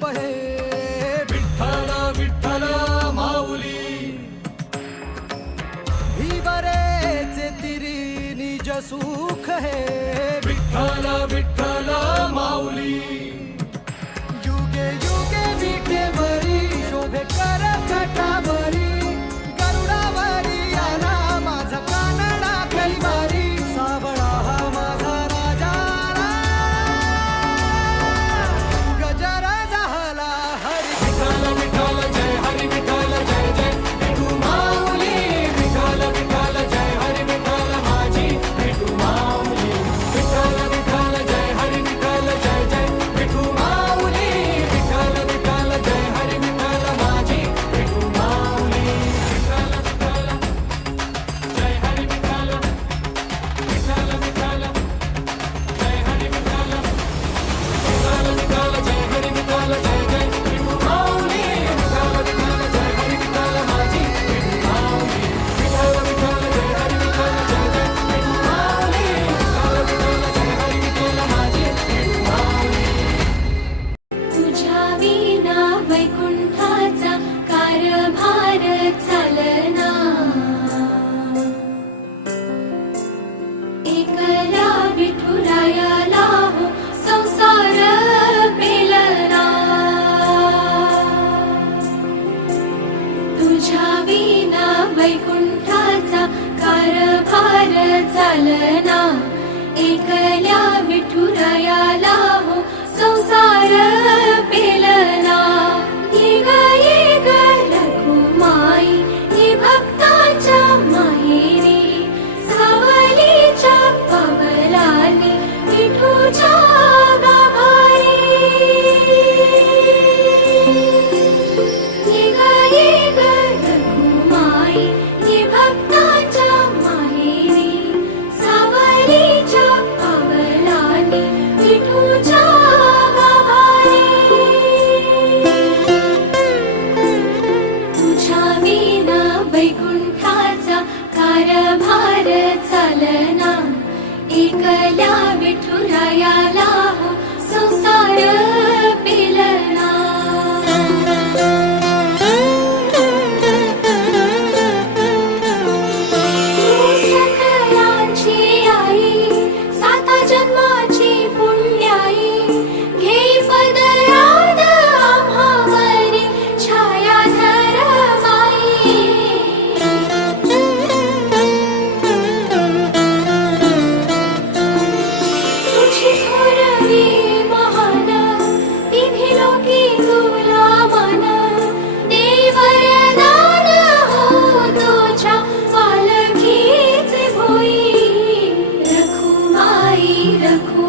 रूप हे विठ्ठल विठ्ठल माऊली भीवरेचे तिरी निज सुख हे विठ्ठल विठ्ठल माऊली युगे युगे विठेवरी शोभे कर छटावरी गरुडावरी आला माझा कानडा कैवारी सावळा हा माझा राजा गजरा झाला हरी विठ्ठल विठ्ठल जय हरी विठ्ठल जय जय विठू माऊली विठ्ठल विठ्ठल जय हरी विठ्ठल माझी विठू माऊली विठ्ठल विठ्ठल जय हरी विठ्ठल जय जय विठू माऊली विठ्ठल विठ्ठल जय हरी विठ्ठल माझी विठू माऊली विठ्ठल विठ्ठल जय हरी विठ्ठल विठ्ठल विठ्ठल जय हरी विठ्ठल विठ्ठल विठ्ठल जय हरी विठ्ठल जय जय विठू माऊली विठ्ठल विठ्ठल जय हरी विठ्ठल माझी विठू माऊली विठ्ठल विठ्ठल जय हरी विठ्ठल जय जय विठू माऊली विठ्ठल विठ्ठल जय हरी विठ्ठल माझी विठू माऊली तुझ्या विना वैकुंठाचा कारभार चालना एकला विठुरायाला हो संसार पेलना तुझ्या विना वैकुंठाचा कारभार चालना एकल्या विठुरायाला हो संसार पेलना ये ग रखुमाई ये भक्ताच्या माहेरी सावलीच्या पवलानी विठूच्या गाभारी ये ग रखुमाई ये भक्ताच्या माहेरी सावलीच्या पवलानी विठूच्या गाभारी तुझ्या विना वैकुंठाचा कारभार चालना एकल्या विठुरायाला हो संसार पेलना तू सकळांची आई साता जन्माची पुण्याई घे पदरात आम्हावरी छाया धर माई तुझी थोरवी महान तिन्ही लोकी तुला मन देई वरदान हो तुझ्या पालखीचे भोई रखुमाई रखु